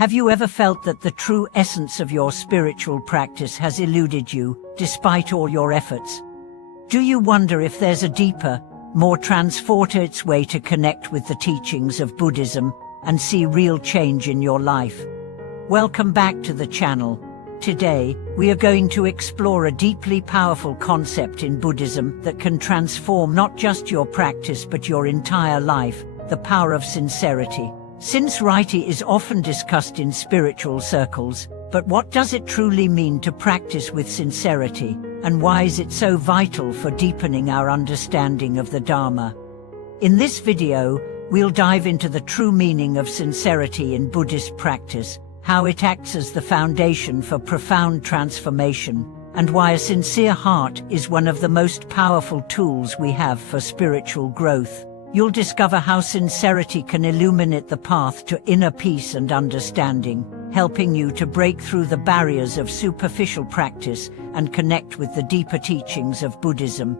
Have you ever felt that the true essence of your spiritual practice has eluded you, despite all your efforts? Do you wonder if there's a deeper, more transformative way to connect with the teachings of Buddhism and see real change in your life? Welcome back to the channel. Today, we are going to explore a deeply powerful concept in Buddhism that can transform not just your practice but your entire life: the power of sincerity. Sincerity is often discussed in spiritual circles, but what does it truly mean to practice with sincerity, and why is it so vital for deepening our understanding of the Dharma? In this video, we'll dive into the true meaning of sincerity in Buddhist practice, how it acts as the foundation for profound transformation, and why a sincere heart is one of the most powerful tools we have for spiritual growth. You'll discover how sincerity can illuminate the path to inner peace and understanding, helping you to break through the barriers of superficial practice and connect with the deeper teachings of Buddhism.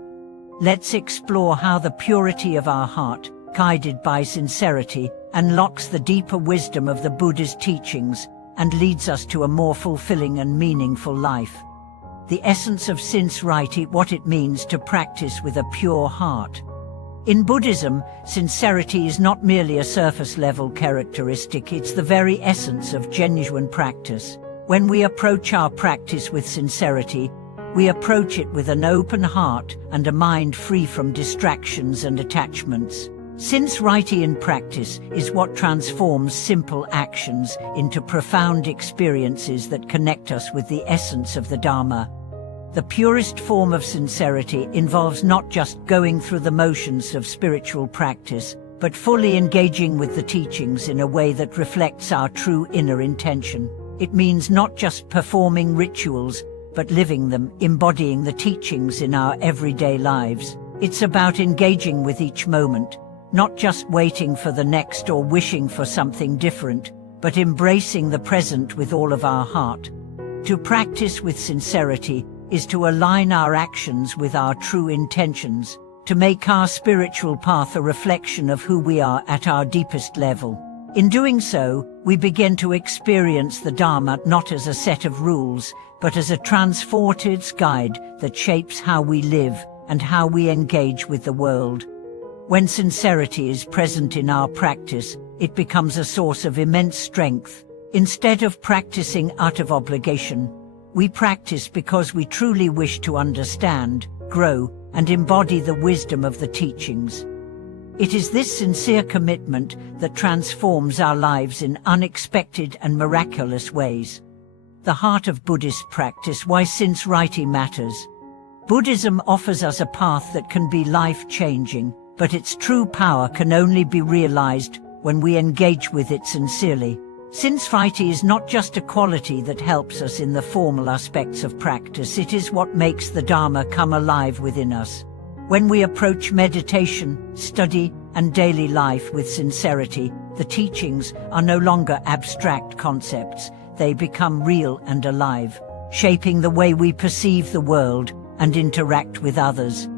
Let's explore how the purity of our heart, guided by sincerity, unlocks the deeper wisdom of the Buddha's teachings and leads us to a more fulfilling and meaningful life. The essence of sincerity, what it means to practice with a pure heart. In Buddhism, sincerity is not merely a surface-level characteristic, it's the very essence of genuine practice. When we approach our practice with sincerity, we approach it with an open heart and a mind free from distractions and attachments. Sincerity in practice is what transforms simple actions into profound experiences that connect us with the essence of the Dharma. The purest form of sincerity involves not just going through the motions of spiritual practice, but fully engaging with the teachings in a way that reflects our true inner intention. It means not just performing rituals, but living them, embodying the teachings in our everyday lives. It's about engaging with each moment, not just waiting for the next or wishing for something different, but embracing the present with all of our heart. To practice with sincerity is to align our actions with our true intentions, to make our spiritual path a reflection of who we are at our deepest level. In doing so, we begin to experience the Dharma not as a set of rules, but as a transformative guide that shapes how we live and how we engage with the world. When sincerity is present in our practice, it becomes a source of immense strength. Instead of practicing out of obligation, we practice because we truly wish to understand, grow, and embody the wisdom of the teachings. It is this sincere commitment that transforms our lives in unexpected and miraculous ways. The heart of Buddhist practice: why sincerity matters. Buddhism offers us a path that can be life-changing, but its true power can only be realized when we engage with it sincerely. Sincerity is not just a quality that helps us in the formal aspects of practice, it is what makes the Dharma come alive within us. When we approach meditation, study, and daily life with sincerity, the teachings are no longer abstract concepts, they become real and alive, shaping the way we perceive the world and interact with others.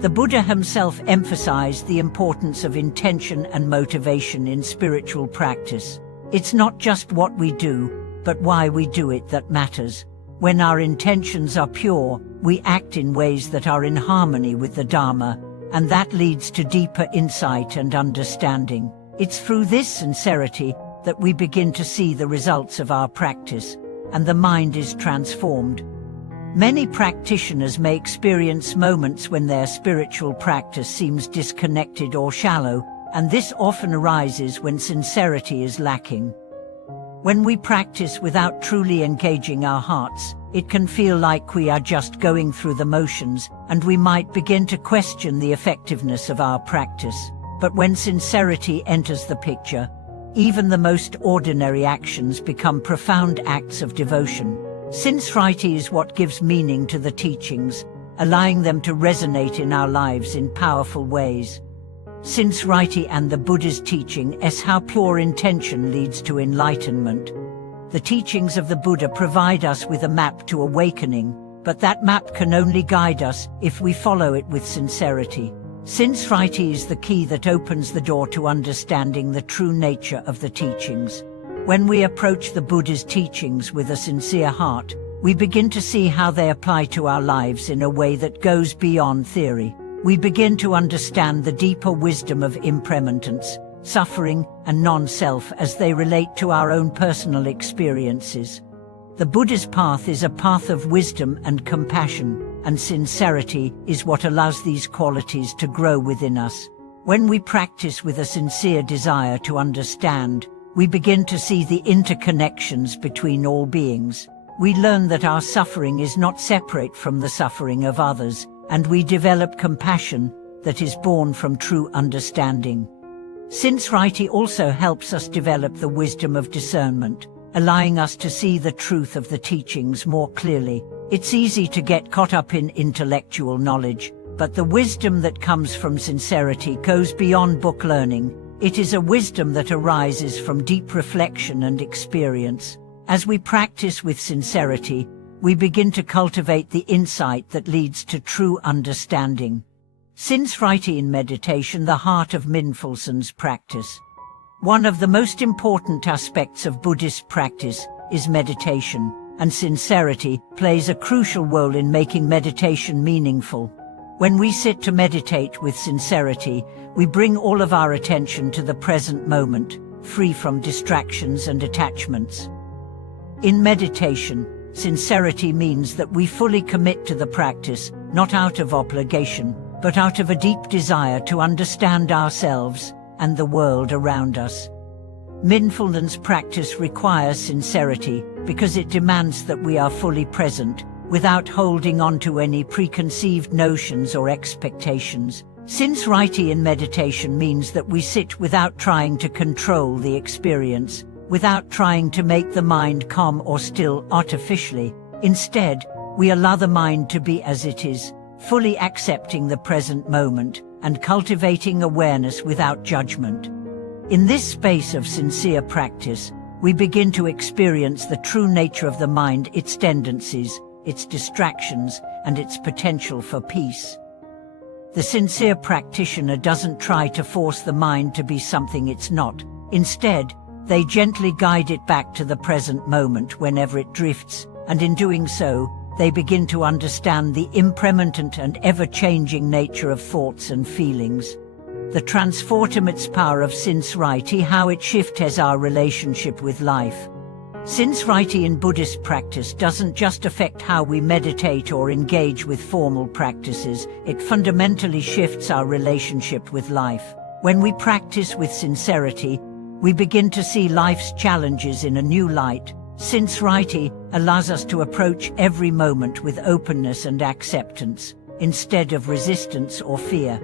The Buddha himself emphasized the importance of intention and motivation in spiritual practice. It's not just what we do, but why we do it that matters. When our intentions are pure, we act in ways that are in harmony with the Dharma, and that leads to deeper insight and understanding. It's through this sincerity that we begin to see the results of our practice, and the mind is transformed. Many practitioners may experience moments when their spiritual practice seems disconnected or shallow, and this often arises when sincerity is lacking. When we practice without truly engaging our hearts, it can feel like we are just going through the motions, and we might begin to question the effectiveness of our practice. But when sincerity enters the picture, even the most ordinary actions become profound acts of devotion. Sincerity is what gives meaning to the teachings, allowing them to resonate in our lives in powerful ways. Sincerity and the Buddha's teaching is how pure intention leads to enlightenment. The teachings of the Buddha provide us with a map to awakening, but that map can only guide us if we follow it with sincerity. Sincerity is the key that opens the door to understanding the true nature of the teachings. When we approach the Buddha's teachings with a sincere heart, we begin to see how they apply to our lives in a way that goes beyond theory. We begin to understand the deeper wisdom of impermanence, suffering, and non-self as they relate to our own personal experiences. The Buddha's path is a path of wisdom and compassion, and sincerity is what allows these qualities to grow within us. When we practice with a sincere desire to understand, we begin to see the interconnections between all beings. We learn that our suffering is not separate from the suffering of others, and we develop compassion that is born from true understanding. Sincerity also helps us develop the wisdom of discernment, allowing us to see the truth of the teachings more clearly. It's easy to get caught up in intellectual knowledge, but the wisdom that comes from sincerity goes beyond book learning. It is a wisdom that arises from deep reflection and experience. As we practice with sincerity, we begin to cultivate the insight that leads to true understanding. Sincerity in meditation, the heart of mindfulness practice. One of the most important aspects of Buddhist practice is meditation, and sincerity plays a crucial role in making meditation meaningful. When we sit to meditate with sincerity, we bring all of our attention to the present moment, free from distractions and attachments. In meditation, sincerity means that we fully commit to the practice, not out of obligation, but out of a deep desire to understand ourselves and the world around us. Mindfulness practice requires sincerity because it demands that we are fully present, without holding on to any preconceived notions or expectations. Sincerity in meditation means that we sit without trying to control the experience, without trying to make the mind calm or still artificially. Instead, we allow the mind to be as it is, fully accepting the present moment and cultivating awareness without judgment. In this space of sincere practice, we begin to experience the true nature of the mind, its tendencies, its distractions, and its potential for peace. The sincere practitioner doesn't try to force the mind to be something it's not. Instead, they gently guide it back to the present moment whenever it drifts, and in doing so, they begin to understand the impermanent and ever-changing nature of thoughts and feelings. The transformative power of sincerity, how it shifts our relationship with life. Sincerity in Buddhist practice doesn't just affect how we meditate or engage with formal practices, it fundamentally shifts our relationship with life. When we practice with sincerity, we begin to see life's challenges in a new light. Sincerity allows us to approach every moment with openness and acceptance, instead of resistance or fear.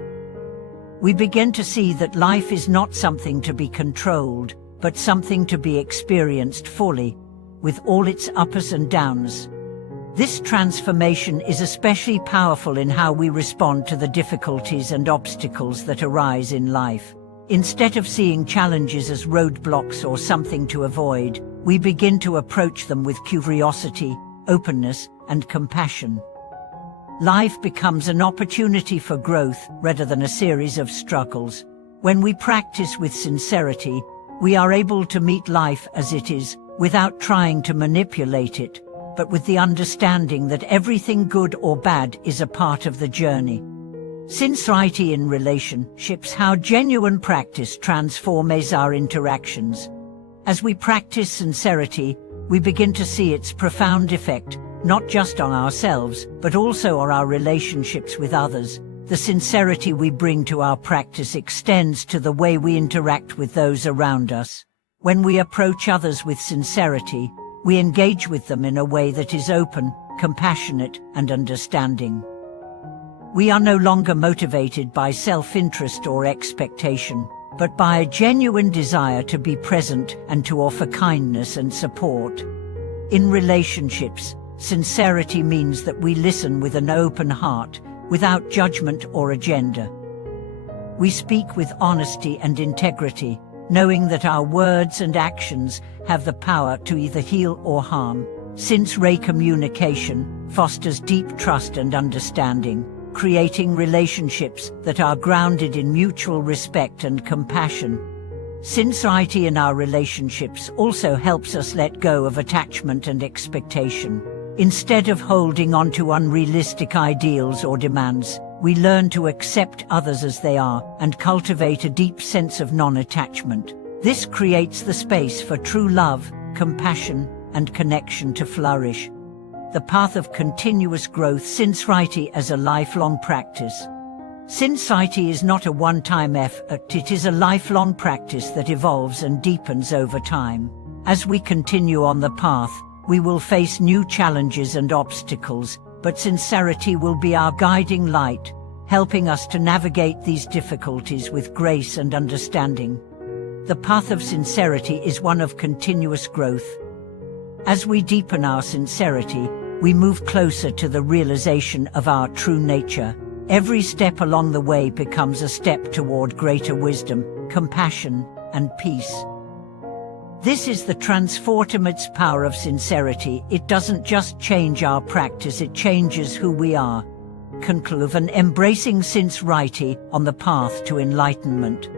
We begin to see that life is not something to be controlled, but something to be experienced fully, with all its ups and downs. This transformation is especially powerful in how we respond to the difficulties and obstacles that arise in life. Instead of seeing challenges as roadblocks or something to avoid, we begin to approach them with curiosity, openness, and compassion. Life becomes an opportunity for growth rather than a series of struggles. When we practice with sincerity, we are able to meet life as it is, without trying to manipulate it, but with the understanding that everything good or bad is a part of the journey. Sincerity in relationships, how genuine practice transforms our interactions. As we practice sincerity, we begin to see its profound effect, not just on ourselves, but also on our relationships with others. The sincerity we bring to our practice extends to the way we interact with those around us. When we approach others with sincerity, we engage with them in a way that is open, compassionate, and understanding. We are no longer motivated by self-interest or expectation, but by a genuine desire to be present and to offer kindness and support. In relationships, sincerity means that we listen with an open heart, without judgment or agenda. We speak with honesty and integrity, knowing that our words and actions have the power to either heal or harm. Sincere communication fosters deep trust and understanding, creating relationships that are grounded in mutual respect and compassion. Sincerity in our relationships also helps us let go of attachment and expectation. Instead of holding on to unrealistic ideals or demands, we learn to accept others as they are and cultivate a deep sense of non-attachment. This creates the space for true love, compassion, and connection to flourish. The path of continuous growth. Sincerity as a lifelong practice. Sincerity is not a one-time effort, it is a lifelong practice that evolves and deepens over time. As we continue on the path, we will face new challenges and obstacles, but sincerity will be our guiding light, helping us to navigate these difficulties with grace and understanding. The path of sincerity is one of continuous growth. As we deepen our sincerity, we move closer to the realization of our true nature. Every step along the way becomes a step toward greater wisdom, compassion, and peace. This is the transformative power of sincerity. It doesn't just change our practice, it changes who we are. Conclusion: embracing sincerity on the path to enlightenment.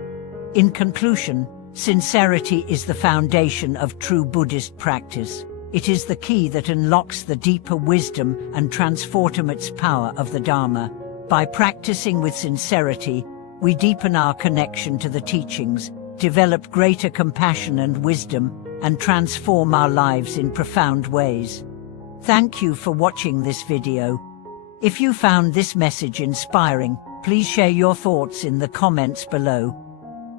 In conclusion, sincerity is the foundation of true Buddhist practice. It is the key that unlocks the deeper wisdom and transformative power of the Dharma. By practicing with sincerity, we deepen our connection to the teachings, develop greater compassion and wisdom, and transform our lives in profound ways. Thank you for watching this video. If you found this message inspiring, please share your thoughts in the comments below.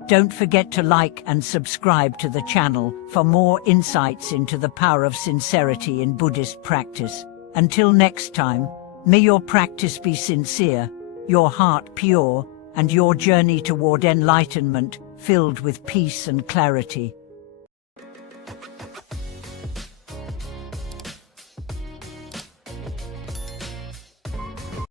Don't forget to like and subscribe to the channel for more insights into the power of sincerity in Buddhist practice. Until next time, may your practice be sincere, your heart pure, and your journey toward enlightenment filled with peace and clarity.